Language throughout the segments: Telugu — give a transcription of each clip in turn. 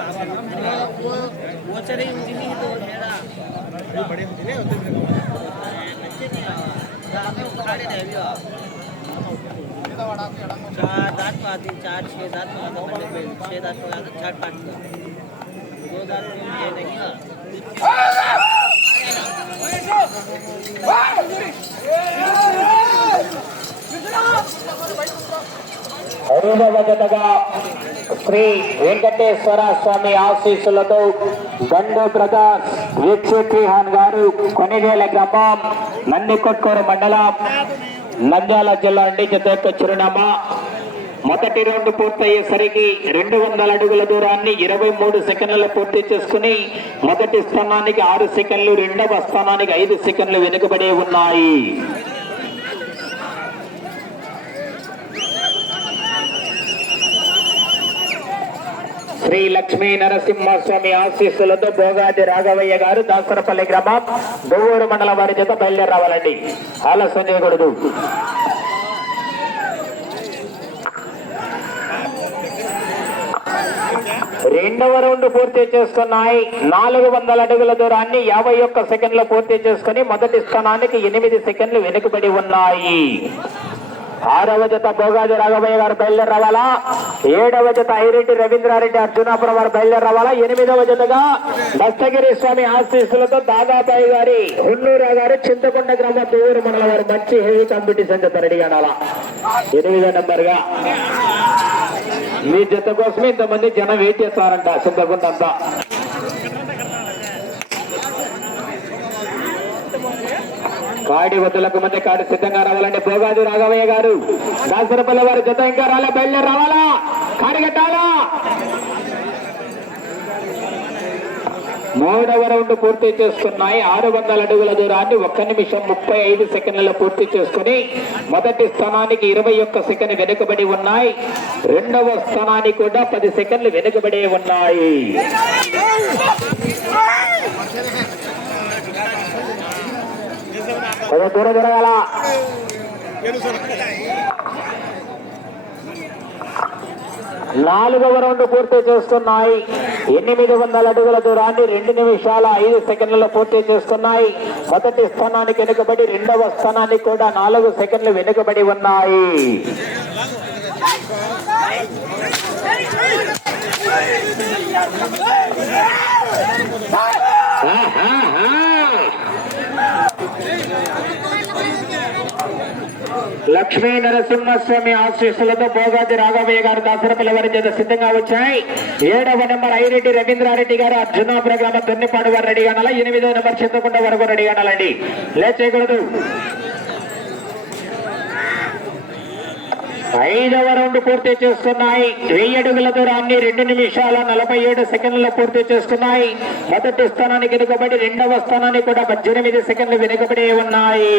वो चढ़ी उनकी नहीं तो हेरा बड़े होते ने होते फिर बच्चे नहीं आवा दांत उखाड़े रह गया चार दांत में आती चार छह दांत में आता बड़े पे छह दांत में आता चार पाँच का दो दांत में ये नहीं है ఐదవ జతగా శ్రీ వెంకటేశ్వర స్వామి ఆశీస్సులతో దండు ప్రకాష్ వీక్షిహాన్ గారు కొనిదేల గ్రామం నందికొట్కూరు మండలం నంద్యాల జిల్లా అండి జత చిరునామా. మొదటి రౌండ్ పూర్తయ్యేసరికి రెండు వందల అడుగుల దూరాన్ని ఇరవై మూడు సెకండ్లు పూర్తి చేసుకుని మొదటి స్థానానికి ఆరు సెకండ్లు రెండవ స్థానానికి ఐదు సెకండ్లు వెనుకబడి ఉన్నాయి. శ్రీ లక్ష్మీ నరసింహస్వామి ఆశీస్సులతో భోగాది రాఘవయ్య గారు దాసరపల్లి గ్రామం దువ్వూరు మండలం వారి చేత బయలుదేరి రావాలండి ఆలస్యం చేయకూడదు రెండవ రౌండ్ పూర్తి చేసుకున్నాయి. నాలుగు వందల అడుగుల దూరాన్ని యాభై ఒక్క సెకండ్లు పూర్తి చేసుకుని మొదటి స్థానానికి ఎనిమిది సెకండ్లు వెనుకబడి ఉన్నాయి. ఆరవ జత భోగాది రాఘవయ్య గారు బయలుదేరి రావాలా ఏడవ జత ఐరెడ్డి రవీంద్రారెడ్డి అర్జునాపురం వారు బయలుదేరి రావాలా ఎనిమిదవ జతగా దస్తగిరి స్వామి ఆశీస్సులతో దాదాబాయి గారి హున్నూరు గారు చింతకొండ గ్రామ తూరు మండల వారు మంచి హెవీ కాంపిటీషన్ జత రెడీ ఉండాలా ఎనిమిదో నెంబర్గా మీ జత కోసమే ఇంతమంది జనం వెయిట్ చేస్తారంట చింతకొండ అంతా వాడి వద్దులకు మధ్య కాడు సిద్ధంగా రావాలంటే భోగాది రాఘవయ్య గారు. దాసరపల్లి వారి జత ఇంకా రాలే. బయలుదేరి రావాలా? కాడిగట్టాలా? మూడవ రౌండ్ పూర్తి చేసుకున్నాయి. ఆరు వందల అడుగుల దూరాన్ని ఒక్క నిమిషం ముప్పై ఐదు సెకండ్లలో పూర్తి చేసుకుని మొదటి స్థానానికి ఇరవై ఒక్క సెకండ్ వెనుకబడి ఉన్నాయి. రెండవ స్థానానికి కూడా పది సెకండ్లు వెనుకబడి ఉన్నాయి. కొంచెం దూరం జరగాల? నాలుగవ రౌండ్ పూర్తి చేస్తున్నాయి ఎనిమిది వందల అడుగుల దూరాన్ని రెండు నిమిషాల ఐదు సెకండ్లలో పూర్తి చేస్తున్నాయి మొదటి స్థానానికి వెనుకబడి రెండవ స్థానానికి కూడా నాలుగు సెకండ్లు వెనుకబడి ఉన్నాయి. లక్ష్మీ నరసింహస్వామి ఆశీస్సులతో భోగాది రాఘవయ్య గారు దాసరపల్లి వారి చేత సిద్ధంగా వచ్చాయి. ఏడవ నెంబర్ ఐరెడ్డి రవీంద్రారెడ్డి గారు అర్జునాపుర గ్రామ తొన్నిపాడు వారు రెడీ కానాలా ఎనిమిదవ నెంబర్ చింతకుంట వరకు రెడీ కానాలండి లేచేయకూడదు. ఐదవ రౌండ్ పూర్తి చేస్తున్నాయి. వెయ్యి అడుగుల దూరాన్ని రెండు నిమిషాల నలభై ఏడు సెకండ్లు పూర్తి చేస్తున్నాయి. మొదటి స్థానానికి వెనుకబడి రెండవ స్థానానికి కూడా పద్దెనిమిది సెకండ్లు వెనుకబడి ఉన్నాయి.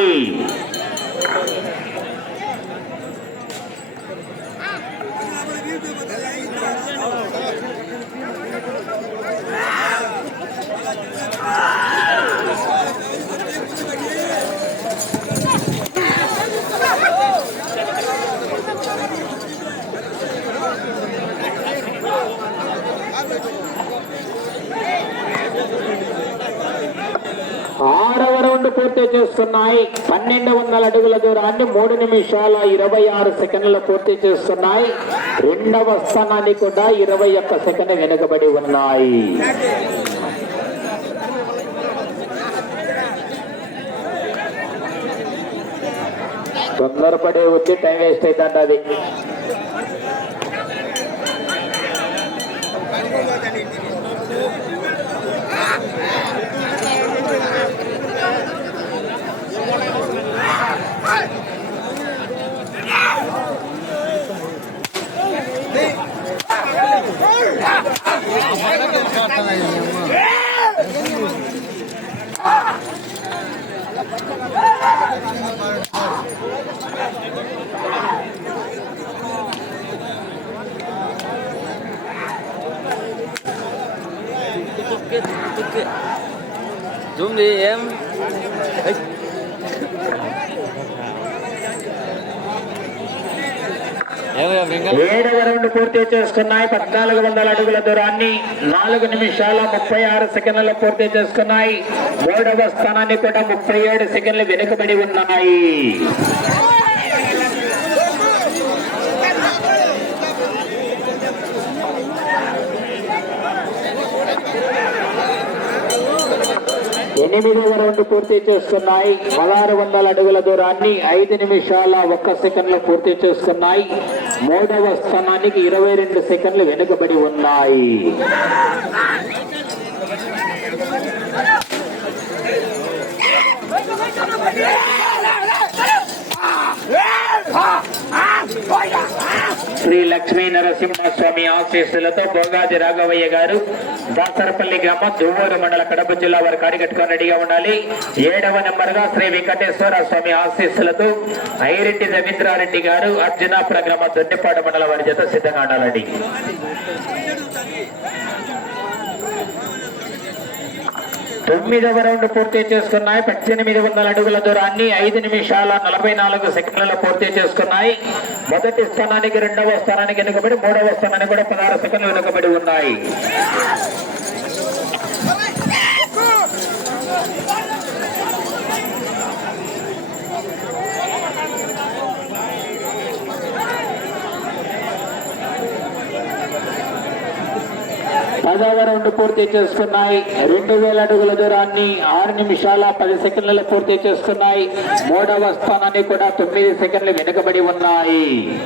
ఆరవ రౌండ్ పూర్తి చేస్తున్నాయి. పన్నెండు వందల అడుగుల దూరాన్ని మూడు నిమిషాల ఇరవై ఆరు సెకండ్లు పూర్తి చేస్తున్నాయి. రెండవ స్థానాన్ని కూడా ఇరవై ఒక్క సెకండ్ వెనుకబడి ఉన్నాయి. తొందరపడే వచ్చి టైం వేస్ట్ అవుతుంది అది. Zoom đi em ఏడవ రౌండ్ పూర్తి చేసుకున్నాయి. పద్నాలుగు వందల అడుగుల దూరాన్ని నాలుగు నిమిషాల ముప్పై ఆరు సెకండ్లు పూర్తి చేసుకున్నాయి. మూడవ స్థానాన్ని కూడా ముప్పై ఏడు సెకండ్లు వెనుకబడి ఉన్నాయి. ఎనిమిదవ రౌండ్ పూర్తి చేస్తున్నాయి పదహారు వందల అడుగుల దూరాన్ని ఐదు నిమిషాల ఒక్క సెకండ్లో పూర్తి చేస్తున్నాయి మూడవ స్థానానికి ఇరవై రెండు సెకండ్లు వెనుకబడి ఉన్నాయి. శ్రీ లక్ష్మీ నరసింహస్వామి ఆశీస్సులతో భోగాది రాఘవయ్య గారు దాసరపల్లి గ్రామం దువ్వూరు మండల కడప జిల్లా వారి కాడిగట్టుకొని రెడీగా ఉండాలి. ఏడవ నెంబర్గా శ్రీ వెంకటేశ్వర స్వామి ఆశీస్సులతో ఐరెడ్డి రవీంద్రారెడ్డి గారు అర్జునాపుర గ్రామం దొడ్డిపాడు మండల వారి జత సిద్ధంగా ఉండాలండి. తొమ్మిదవ రౌండ్ పూర్తి చేసుకున్నాయి. పద్దెనిమిది వందల అడుగుల దూరాన్ని ఐదు నిమిషాల నలభై నాలుగు సెకండ్లలో పూర్తి చేసుకున్నాయి. మొదటి స్థానానికి రెండవ స్థానానికి వెనుకబడి మూడవ స్థానానికి కూడా పదహారు సెకండ్లు వెనుకబడి ఉన్నాయి. తాజాగా రెండు పూర్తి చేసుకున్నాయి. రెండు వేల అడుగుల దూరాన్ని ఆరు నిమిషాల పది సెకండ్లలో పూర్తి చేసుకున్నాయి. మూడవ స్థానాన్ని కూడా తొమ్మిది సెకండ్లు వెనుకబడి ఉన్నాయి.